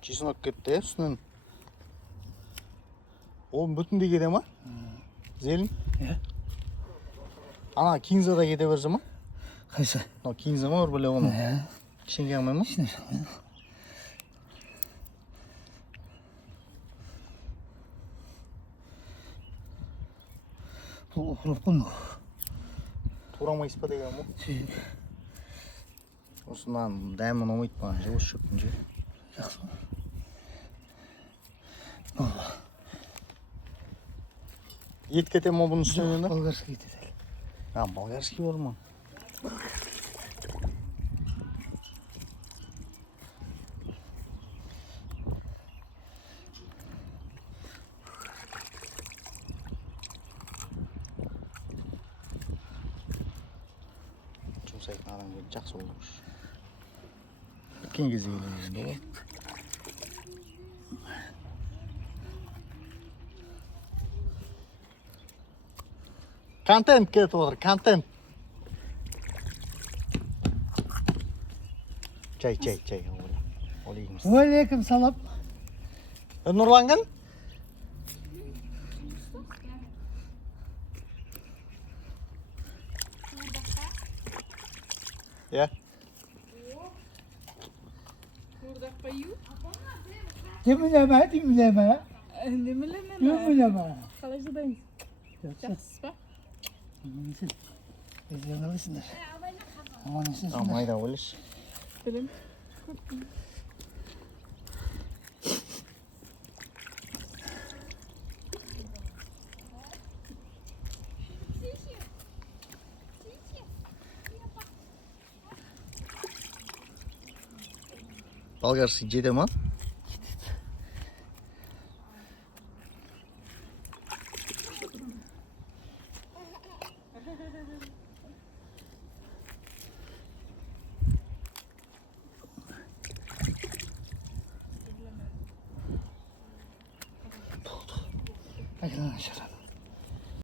Чеснок кетті үстінен. Ол бүтіндей кете ма? Зелень? Иә. Ана кинза да кете берсе ма? Қайсы? Кинза ма бір біле оны? Иә. Кішкенге алмай ма? Ішіне салайын. Бұл құрып қойма. Турамайсыз ба деген ма? Осынан дәмі ұнамайды маған, же осы шөптің же. Жақсы. Ет кете ма бұның үстіне енді? Болгарский кетеді. Болгарский бар ма? Жұмсайтын адам келді, жақсы болдырыш. Біткен кезде келеміз ғой. Контент кетіп отыр, контент. Чай. Олейкім. Уалейкум салам. Нұрланған? Я. Burada payı. Demileme. Demileme. Demileme. Kalajadayım. Жақсы. Жақсы ба? Несін? Өздерің алысыңдар. Аман есен Майда ойлаш. Білем. Болгарский жеді ма? Aynen aşağı.